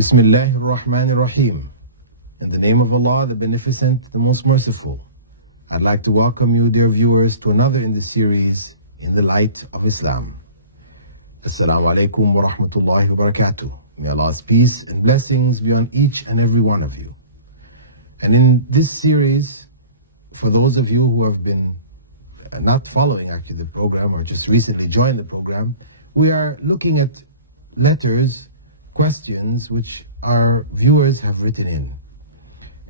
Bismillahir Rahmanir Rahim. In the name of Allah, the Beneficent, the Most Merciful. I'd like to welcome you, dear viewers, to another in the series, In the Light of Islam. Assalamu alaikum wa rahmatullahi wa barakatuh. May Allah's peace and blessings be on each and every one of you. And in this series, for those of you who have been not following actually the program or just recently joined the program, we are looking at letters, questions which our viewers have written in.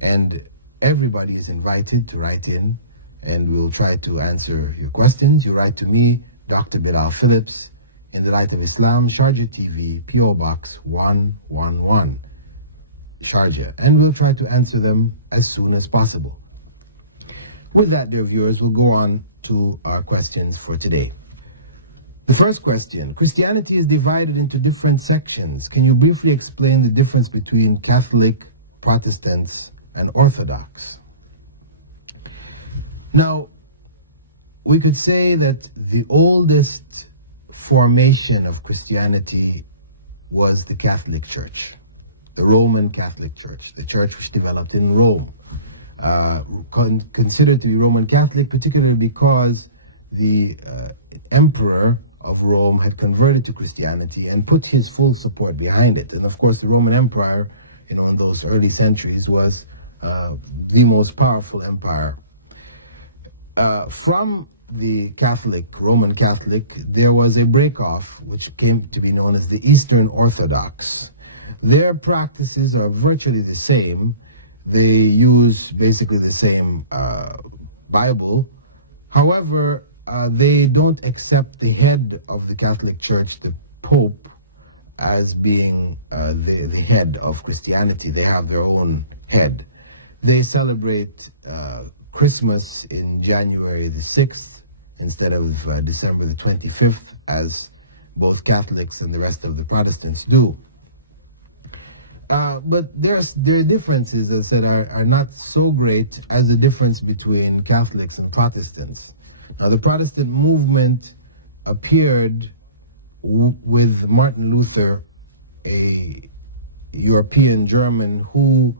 And everybody is invited to write in, and we'll try to answer your questions. You write to me, Dr. Bilal Phillips, In the Light of Islam, Sharjah TV, P.O. Box 111, Sharjah. And we'll try to answer them as soon as possible. With that, dear viewers, we'll go on to our questions for today. The first question: Christianity is divided into different sections. Can you briefly explain the difference between Catholic, Protestants, and Orthodox? Now, we could say that the oldest formation of Christianity was the Catholic Church, the Roman Catholic Church, the church which developed in Rome. Considered to be Roman Catholic, particularly because the emperor of Rome had converted to Christianity and put his full support behind it. And of course, the Roman Empire, in those early centuries, was the most powerful empire. From the Roman Catholic, there was a break-off which came to be known as the Eastern Orthodox. Their practices are virtually the same. They use basically the same Bible. However, they don't accept the head of the Catholic Church, the Pope, as being the head of Christianity. They have their own head. They celebrate Christmas in January the 6th instead of December the 25th, as both Catholics and the rest of the Protestants do. But their differences, as I said, are not so great as the difference between Catholics and Protestants. Now, the Protestant movement appeared with Martin Luther, a European German who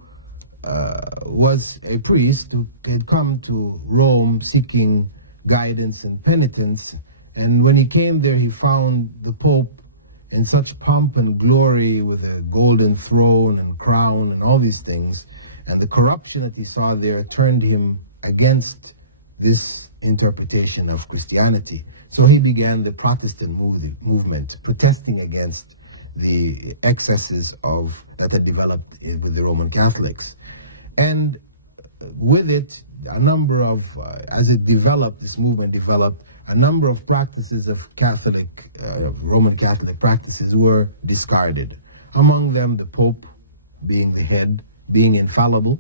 was a priest who had come to Rome seeking guidance and penitence. And when he came there, he found the Pope in such pomp and glory with a golden throne and crown and all these things. And the corruption that he saw there turned him against this interpretation of Christianity. So he began the Protestant movement, protesting against the excesses that had developed with the Roman Catholics. And with it, as it developed, this movement developed, a number of practices of Roman Catholic practices were discarded. Among them, the Pope being the head, being infallible,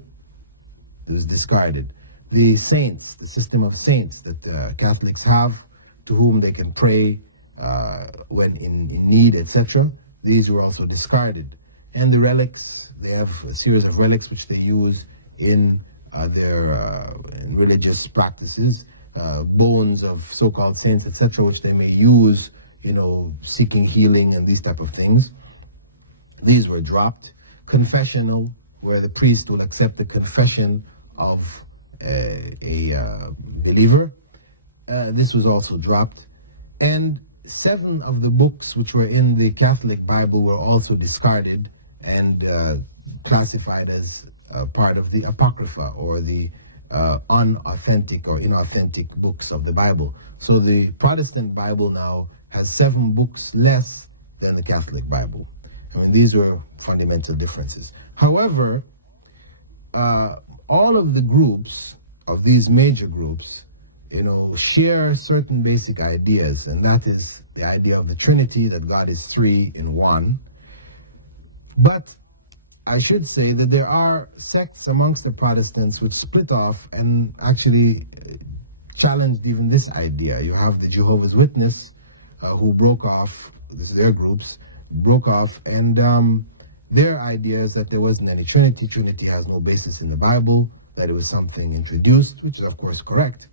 it was discarded. The saints, the system of saints that Catholics have, to whom they can pray when in need, etc., these were also discarded. And the relics, they have a series of relics which they use in their religious practices, bones of so-called saints, etc., which they may use, seeking healing and these type of things. These were dropped. Confessional, where the priest would accept the confession of a believer. This was also dropped. And 7 of the books which were in the Catholic Bible were also discarded and classified as part of the Apocrypha, or the unauthentic or inauthentic books of the Bible. So the Protestant Bible now has 7 books less than the Catholic Bible. These were fundamental differences. However, all of the groups, of these major groups, share certain basic ideas, and that is the idea of the Trinity, that God is 3 in 1. But I should say that there are sects amongst the Protestants which split off and actually challenged even this idea. You have the Jehovah's Witness, who broke off, their groups, broke off, and their idea is that there wasn't any Trinity. Trinity has no basis in the Bible, that it was something introduced, which is of course correct.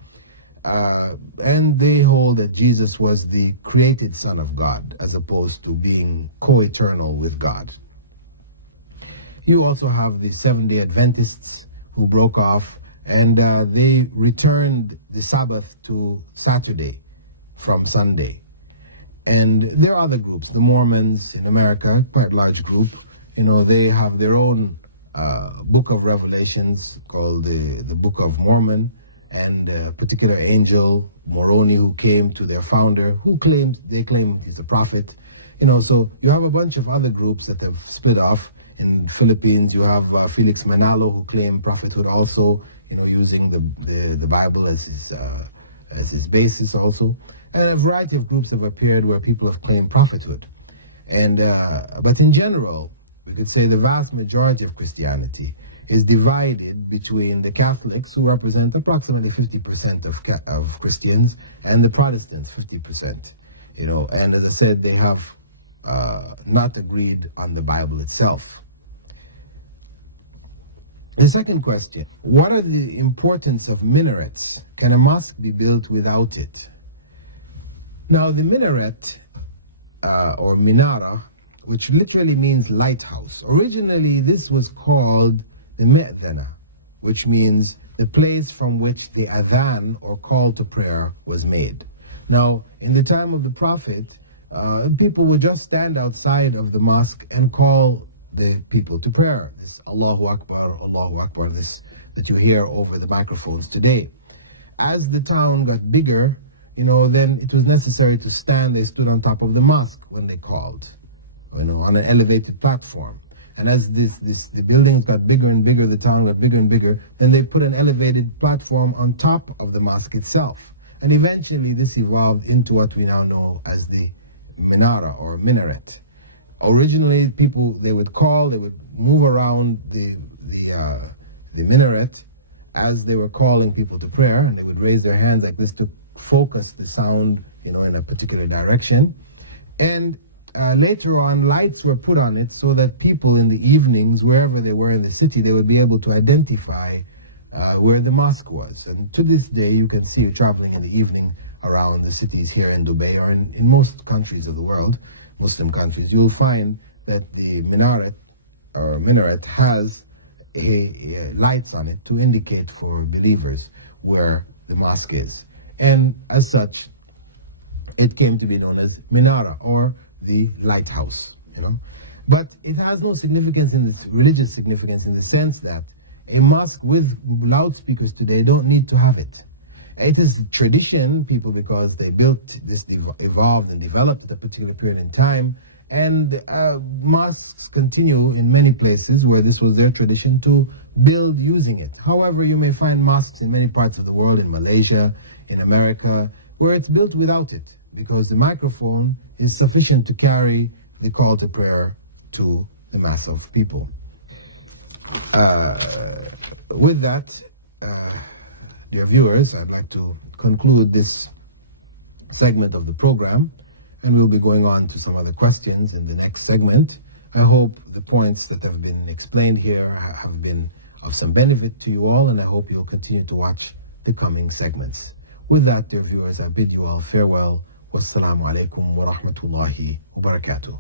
And they hold that Jesus was the created Son of God, as opposed to being co-eternal with God. You also have the Seventh-day Adventists who broke off, and they returned the Sabbath to Saturday from Sunday. And there are other groups, the Mormons in America, quite a large group. You know, they have their own book of Revelations called the Book of Mormon, and a particular angel, Moroni, who came to their founder, they claim he's a prophet. You know, so you have a bunch of other groups that have split off. In the Philippines, you have Felix Manalo, who claimed prophethood also, you know, using the Bible as his basis also. And a variety of groups have appeared where people have claimed prophethood. And but in general, we could say the vast majority of Christianity is divided between the Catholics, who represent approximately 50% of Christians, and the Protestants, 50%. You know, and as I said, they have not agreed on the Bible itself. The second question: what are the importance of minarets? Can a mosque be built without it? Now, the minaret, or minara, which literally means lighthouse, originally this was called the me'dana, which means the place from which the adhan, or call to prayer, was made. Now, in the time of the Prophet, people would just stand outside of the mosque and call the people to prayer. This Allahu Akbar, this that you hear over the microphones today. As the town got bigger, you know, then it was necessary to stand. They stood on top of the mosque when they called, you know, on an elevated platform. And as the buildings got bigger and bigger, the town got bigger and bigger, then they put an elevated platform on top of the mosque itself. And eventually this evolved into what we now know as the minara, or minaret. Originally, people, they would move around the minaret as they were calling people to prayer, and they would raise their hands like this to focus the sound, you know, in a particular direction. And later on, lights were put on it so that people in the evenings, wherever they were in the city, they would be able to identify where the mosque was. And to this day, you can see it traveling in the evening around the cities here in Dubai, or in most countries of the world, Muslim countries. You'll find that the minaret has lights on it to indicate for believers where the mosque is. And as such, it came to be known as minara, or the lighthouse, you know. But it has no significance in its religious significance, in the sense that a mosque with loudspeakers today don't need to have it. It is tradition, people, because they built this, evolved and developed at a particular period in time, and mosques continue in many places where this was their tradition to build using it. However, you may find mosques in many parts of the world, in Malaysia, in America, where it's built without it, because the microphone is sufficient to carry the call to prayer to the mass of people. With that, dear viewers, I'd like to conclude this segment of the program, and we'll be going on to some other questions in the next segment. I hope the points that have been explained here have been of some benefit to you all, and I hope you'll continue to watch the coming segments. With that, dear viewers, I bid you all farewell. Wassalamu alaikum wa rahmatullahi wa barakatuh.